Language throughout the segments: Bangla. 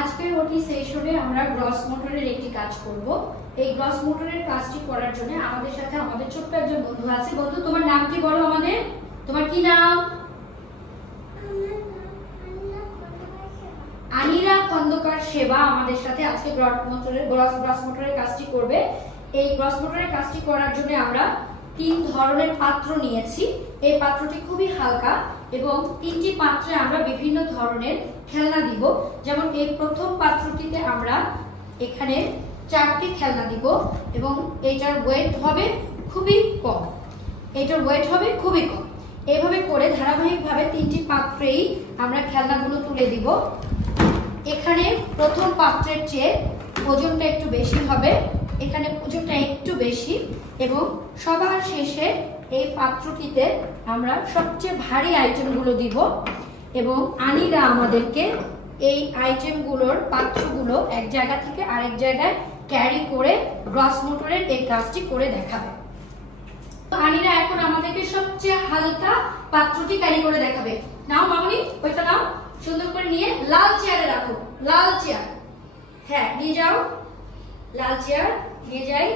আজকের ওটি সেশনে আমরা গ্রস মোটরের একটি কাজ করব। এই গ্রস মোটরের কাজটি করার জন্য আমাদের সাথে আমাদের ছোট্ট একজন বন্ধু আছে। বন্ধু, তোমার নাম কি বলো আমাদের? তোমার কি নাম? আনিরা খন্দকার সেবা আমাদের সাথে আজকে গ্রস মোটরের কাজটি করবে। এই গ্রস মোটরের কাজটি করার জন্য আমরা 3 ধরনের পাত্র নিয়েছি। এই পাত্রটি খুবই হালকা এবং 3টি পাত্রে আমরা বিভিন্ন ধরনের খেলনা দিব। যেমন এই প্রথম পাত্রটিতে আমরা এখানে 4টি খেলনা দিব এবং এটার ওয়েট হবে খুবই কম। এইভাবে করে ধারাবাহিকভাবে 3টি পাত্রেই আমরা খেলনাগুলো তুলে দিব। এখানে প্রথম পাত্রের চেয়ে ওজনটা একটু বেশি হবে, এখানে ওজনটা একটু বেশি এবং সবার শেষে এই পাত্রটিতে আমরা সবচেয়ে ভারী আইটেমগুলো দিব এবং আনিরা আমাদেরকে এই আইটেমগুলোর পাত্রগুলো এক জায়গা থেকে আরেক জায়গায় ক্যারি করে গ্রস মোটরের এই কাজটি করে দেখাবে। তো আনিরা এখন আমাদেরকে সবচেয়ে হালকা পাত্রটি ক্যারি করে দেখাবে। নাও মামনি, ওইটা নাও, সুন্দর করে নিয়ে লাল চেয়ারে রাখো। লাল চেয়ার, হ্যাঁ নিয়ে যাও, লাল চেয়ার নিয়ে যাই।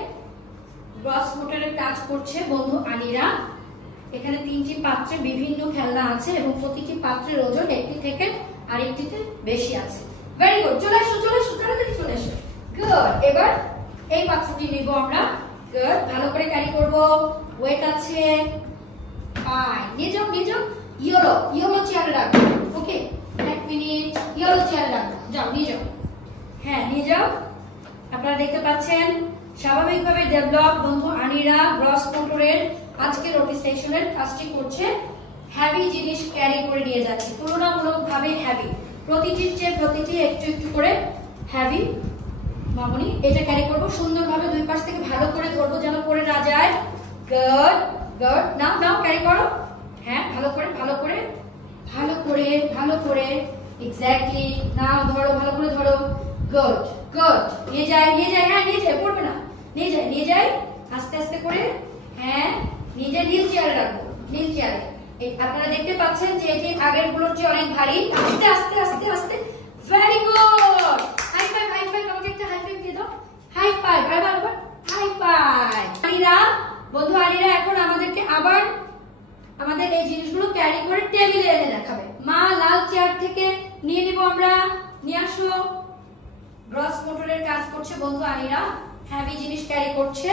গ্রস মোটরের কাজ করছে বন্ধু আনিরা। এখানে 3টি পাত্রে বিভিন্ন খেলনা আছে এবং প্রতিটি পাত্রের ওজন একটি থেকে আরেকটিতে বেশি আছে। ভেরি গুড, চলে এসো তাড়াতাড়ি চলে এসো। গুড, এবার এই পাত্রটি নিব আমরা। গুড, ভালো করে ক্যারি করব। ওয়েট আছে, ফাইন, নিয়ে যাও ইয়েলো চেয়ারে রাখো। ওকে, 1 মিনিট, ইয়েলো চেয়ারে রাখো, যাও নিয়ে যাও। হ্যাঁ নিয়ে যাও। আপনারা দেখতে পাচ্ছেন স্বাভাবিকভাবে ডেভেলপ বন্ধু আনিরা গ্রস মোটরের আজকের ওটি সেশনের কাজটি করছে। হেভি জিনিস ক্যারি করে নিয়ে যাচ্ছে, তুলনামূলকভাবে হেভি, প্রতিটির চেয়ে প্রতিটি একটু একটু করে হেভি। মামনি, এটা ক্যারি করব সুন্দরভাবে, দুই পাশ থেকে ভালো করে ধরবো যেন পড়ে না যায়। গুড, নাও ক্যারি করো। হ্যাঁ ভালো করে এক্স্যাক্টলি নাও, ধরো, ভালো করে ধরো। গুড, নিয়ে যাই, হ্যাঁ নিয়ে যাই, পড়বে না, নিয়ে যাই আস্তে আস্তে করে। হ্যাঁ নিয়ে যাই, নীল চেয়ারে রাখবো, নীল চেয়ারে। আপনারা দেখতে পাচ্ছেন যে এটি আগের গুলোর চেয়ে অনেক ভারী। আস্তে, ভেরি গুড। হাই ফাইভ, আমাকে একটা হাই ফাইভ দিয়ে দাও। হাই ফাইভ, আবার হাই ফাইভ। বন্ধু আনিরা এখন আমাদেরকে আবার আমাদের এই জিনিসগুলো ক্যারি করে টেবিলে এনে দেখাবে। মা লাল চেয়ার থেকে নিয়ে নিব আমরা, নিয়ে আসো। গ্রস মোটরের কাজ করছে বন্ধু আনিরা, হেভি জিনিস ক্যারি করছে।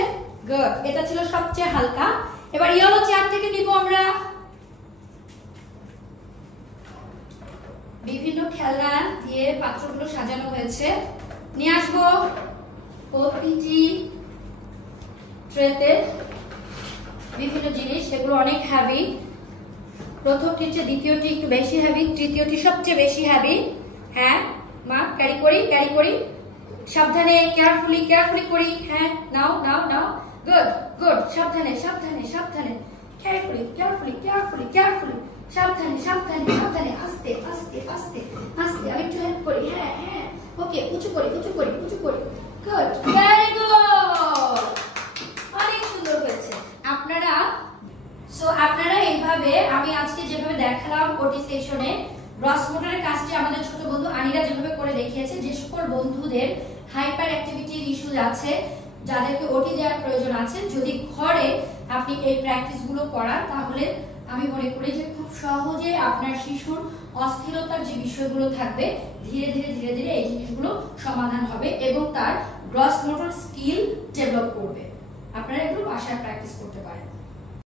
গুড, এটা ছিল সবচেয়ে হালকা। এবার ইয়েলো চেয়ার থেকে নিব আমরা। বিভিন্ন খেলনা দিয়ে পাত্রগুলো সাজানো হয়েছে, নিয়ে আসবো। প্রতিটি ট্রেতে বিভিন্ন জিনিস, এগুলো অনেক হেভি। প্রথমটি চেয়ে দ্বিতীয়টি একটু বেশি হেভি, তৃতীয়টি সবচেয়ে বেশি হেভি। হ্যাঁ মা, ক্যারি করি, সাবধানে, কেয়ারফুলি করি। হ্যাঁ নাও। গুড, সাবধানে, কেয়ারফুলি, সাবধানে, আস্তে, আমি একটু হেল্প করি। হ্যাঁ ওকে, উঁচু করি। গুড, ভেরি গুড, অনেক সুন্দর হয়েছে। আপনারা এইভাবে আমি আজকে যেভাবে দেখালাম ওটি সেশনে গ্রস মোটরের কাজটি আমাদের ছোট বন্ধু আনিরা যেভাবে করে দেখিয়েছে, যে সকল বন্ধুদের হাইপার অ্যাক্টিভিটির ইস্যু আছে, যাদেরকে ওটি দেওয়ার প্রয়োজন আছে, যদি ঘরে আপনি এই প্র্যাকটিসগুলো করান তাহলে আমি মনে করি যে খুব সহজে আপনার শিশুর অস্থিরতার যে বিষয়গুলো থাকবে ধীরে ধীরে এই জিনিসগুলো সমাধান হবে এবং তার গ্রস মোটর স্কিল ডেভেলপ করবে। আপনারা এগুলো বাসায় প্র্যাকটিস করতে পারেন।